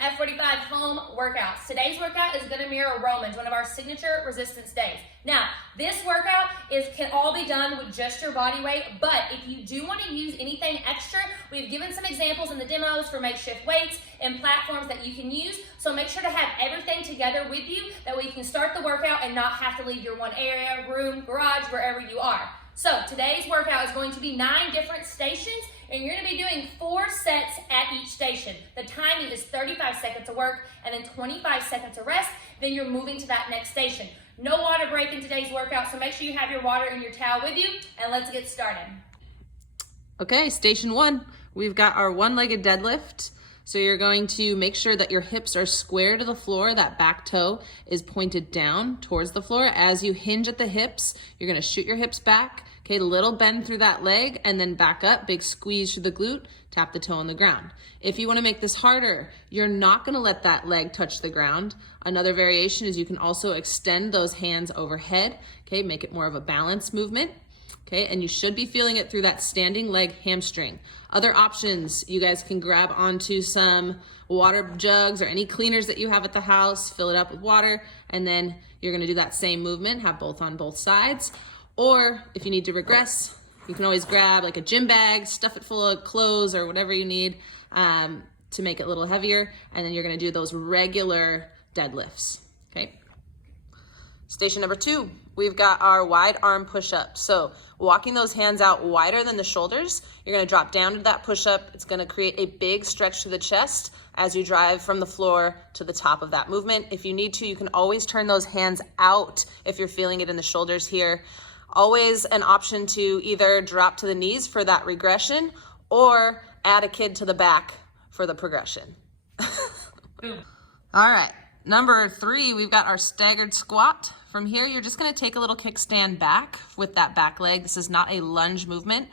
F45 home workouts. Today's workout is going to mirror Romans, one of our signature resistance days. Now, this workout can all be done with just your body weight, but if you do want to use anything extra, we've given some examples in the demos for makeshift weights and platforms that you can use. So make sure to have everything together with you, that way you can start the workout and not have to leave your one area, room, garage, wherever you are. So today's workout is going to be 9 different stations, and you're going to be doing 4 sets at each station. The timing is 35 seconds to work and then 25 seconds to rest. Then you're moving to that next station. No water break in today's workout, so make sure you have your water and your towel with you, and let's get started. Okay, station 1, we've got our one-legged deadlift. So you're going to make sure that your hips are square to the floor, that back toe is pointed down towards the floor. As you hinge at the hips, you're gonna shoot your hips back. Okay, little bend through that leg and then back up, big squeeze through the glute, tap the toe on the ground. If you wanna make this harder, you're not gonna let that leg touch the ground. Another variation is you can also extend those hands overhead, okay, make it more of a balance movement. Okay, and you should be feeling it through that standing leg hamstring. Other options, you guys can grab onto some water jugs or any cleaners that you have at the house, fill it up with water, and then you're gonna do that same movement, have both on both sides. Or if you need to regress, you can always grab like a gym bag, stuff it full of clothes or whatever you need to make it a little heavier, and then you're gonna do those regular deadlifts, okay? Station number 2, we've got our wide arm push-up. So walking those hands out wider than the shoulders, you're gonna drop down to that push-up. It's gonna create a big stretch to the chest as you drive from the floor to the top of that movement. If you need to, you can always turn those hands out if you're feeling it in the shoulders here. Always an option to either drop to the knees for that regression or add a kid to the back for the progression. All right. Number 3, we've got our staggered squat. From here, you're just gonna take a little kickstand back with that back leg. This is not a lunge movement.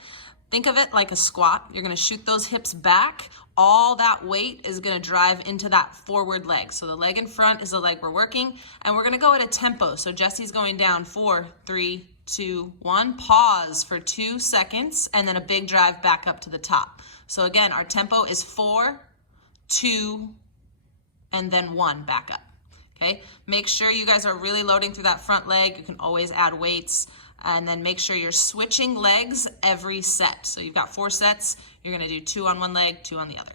Think of it like a squat. You're gonna shoot those hips back. All that weight is gonna drive into that forward leg. So the leg in front is the leg we're working, and we're gonna go at a tempo. So Jesse's going down 4, 3, 2, 1. Pause for 2 seconds, and then a big drive back up to the top. So again, our tempo is 4, 2, and then 1 back up, okay? Make sure you guys are really loading through that front leg. You can always add weights, and then make sure you're switching legs every set. So you've got 4 sets. You're gonna do 2 on one leg, 2 on the other.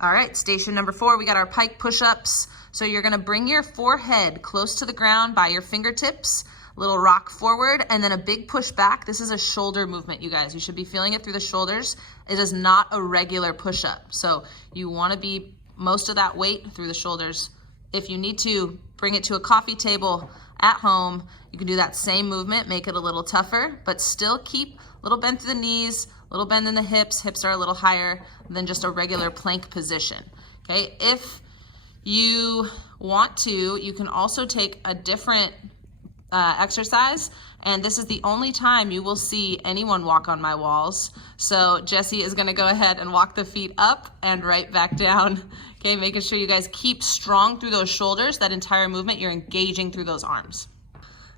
All right, station number 4, we got our pike push-ups. So you're gonna bring your forehead close to the ground by your fingertips, little rock forward, and then a big push back. This is a shoulder movement, you guys. You should be feeling it through the shoulders. It is not a regular push-up. So you wanna be most of that weight through the shoulders. If you need to bring it to a coffee table at home, you can do that same movement, make it a little tougher, but still keep a little bend through the knees, a little bend in the hips. Hips are a little higher than just a regular plank position, okay? If you want to, you can also take a different exercise, and this is the only time you will see anyone walk on my walls. So Jesse is gonna go ahead and walk the feet up and right back down. Okay, making sure you guys keep strong through those shoulders. That entire movement, you're engaging through those arms.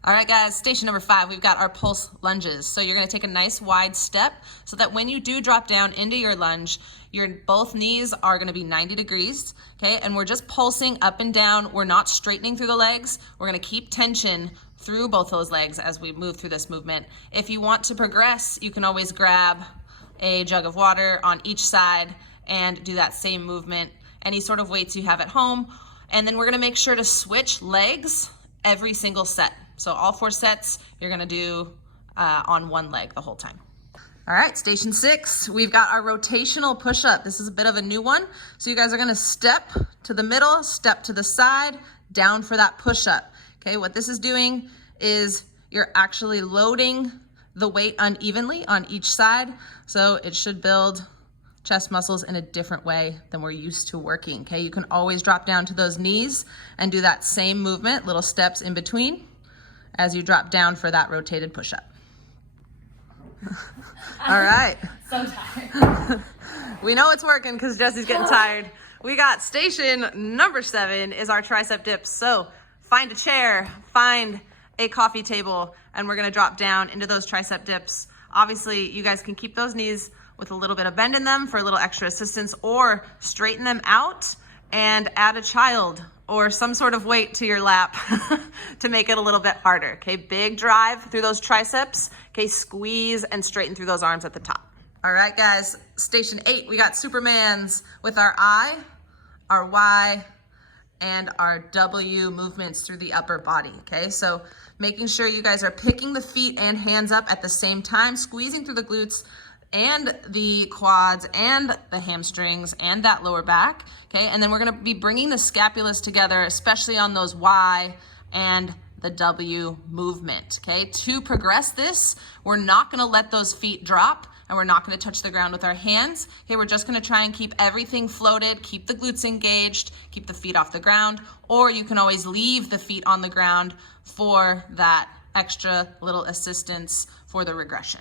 All right, guys, station number 5, we've got our pulse lunges. So you're gonna take a nice wide step so that when you do drop down into your lunge, your both knees are gonna be 90 degrees, okay? And we're just pulsing up and down. We're not straightening through the legs. We're gonna keep tension through both those legs as we move through this movement. If you want to progress, you can always grab a jug of water on each side and do that same movement, any sort of weights you have at home. And then we're gonna make sure to switch legs every single set. So all 4 sets, you're gonna do on one leg the whole time. All right, station 6, we've got our rotational push-up. This is a bit of a new one. So you guys are gonna step to the middle, step to the side, down for that push-up. Okay, what this is doing is you're actually loading the weight unevenly on each side. So it should build chest muscles in a different way than we're used to working, okay? You can always drop down to those knees and do that same movement, little steps in between as you drop down for that rotated push-up. All right. So tired. We know it's working because Jesse's getting tired. We got station number 7 is our tricep dips. So find a chair, find a coffee table, and we're gonna drop down into those tricep dips. Obviously, you guys can keep those knees with a little bit of bend in them for a little extra assistance, or straighten them out and add a child or some sort of weight to your lap to make it a little bit harder. Okay, big drive through those triceps. Okay, squeeze and straighten through those arms at the top. All right, guys, station 8, we got Supermans with our I, our Y, and our W movements through the upper body, okay? So making sure you guys are picking the feet and hands up at the same time, squeezing through the glutes and the quads and the hamstrings and that lower back, okay? And then we're gonna be bringing the scapulas together, especially on those Y and the W movement, okay? To progress this, we're not gonna let those feet drop, and we're not gonna touch the ground with our hands. Okay, we're just gonna try and keep everything floated, keep the glutes engaged, keep the feet off the ground, or you can always leave the feet on the ground for that extra little assistance for the regression.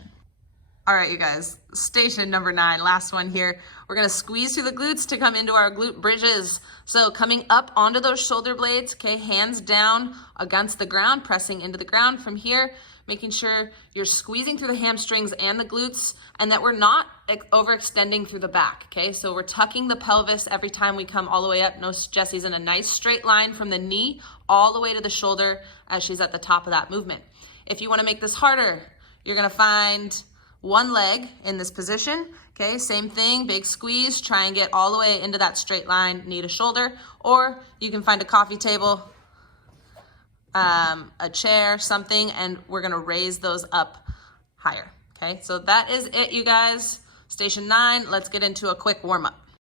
All right, you guys, station number 9, last one here. We're gonna squeeze through the glutes to come into our glute bridges. So coming up onto those shoulder blades, okay, hands down against the ground, pressing into the ground from here, making sure you're squeezing through the hamstrings and the glutes, and that we're not overextending through the back, okay? So we're tucking the pelvis every time we come all the way up. Notice Jessie's in a nice straight line from the knee all the way to the shoulder as she's at the top of that movement. If you wanna make this harder, you're gonna find one leg in this position, okay? Same thing, big squeeze, try and get all the way into that straight line, knee to shoulder, or you can find a coffee table, a chair, something, and we're gonna raise those up higher, okay? So that is it, you guys. Station 9, let's get into a quick warm-up.